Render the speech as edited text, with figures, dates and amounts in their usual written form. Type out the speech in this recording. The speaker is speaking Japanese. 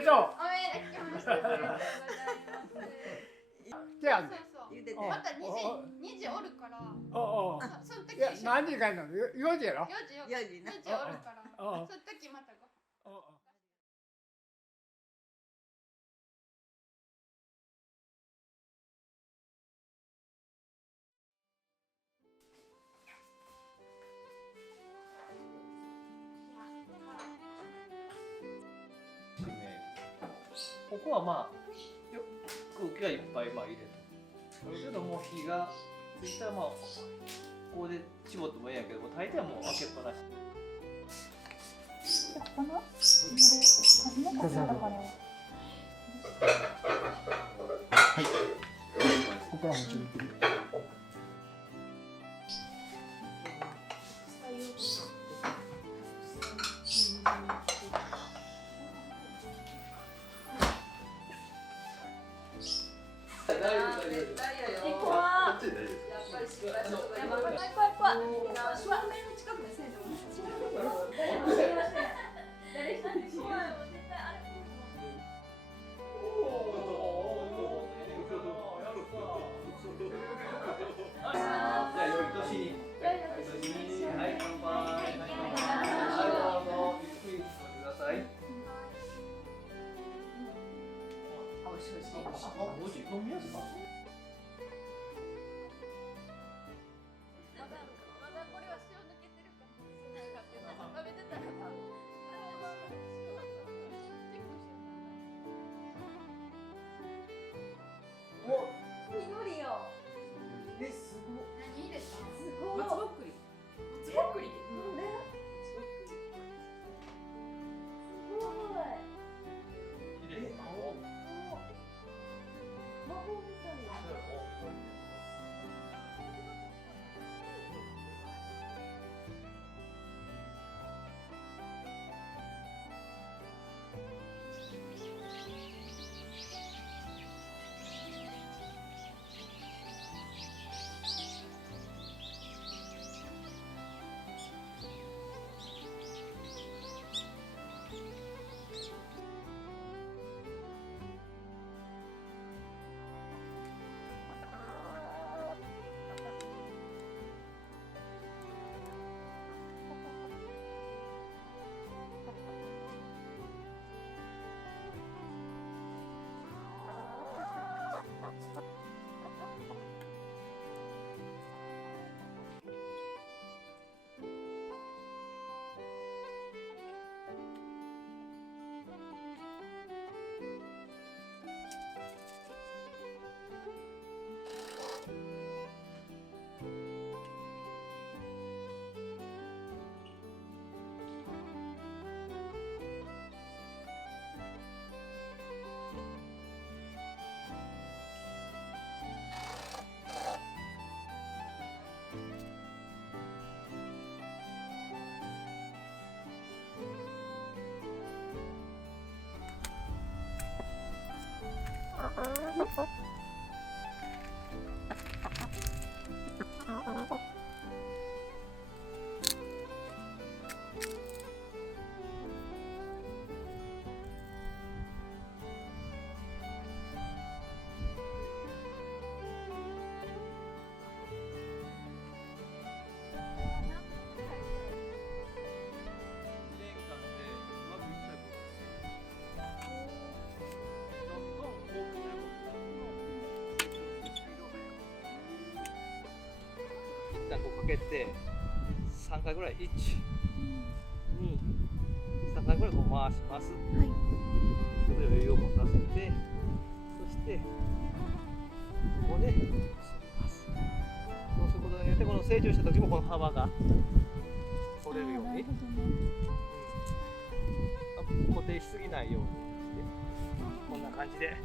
でとう。おめでとうございます。じゃあ、言うてて。また2時おるから。おお。その時いや、何時間なの？4時やろ？ 4時おるから。その時またご飯。ここはまあ空気がいっぱい入れて、ある程度もう火がついたらまあここで絞ってもいいんやけども、大抵はもう開けっぱなし。この初めて買ったから。はい。ここからもちろん。飲みやすか？緑よ。すごい。何入れた？すごい。松ぼっくり。松ぼっくり。ね。すごい。魔法みたいな。こうかけて3回ぐらい1、2、3回ぐらいこう回します。ちょっと余裕を持たせて、そしてここで結びます。そうすることによってこの成長した時もこの幅が取れるように、固定しすぎないようにしてこんな感じで。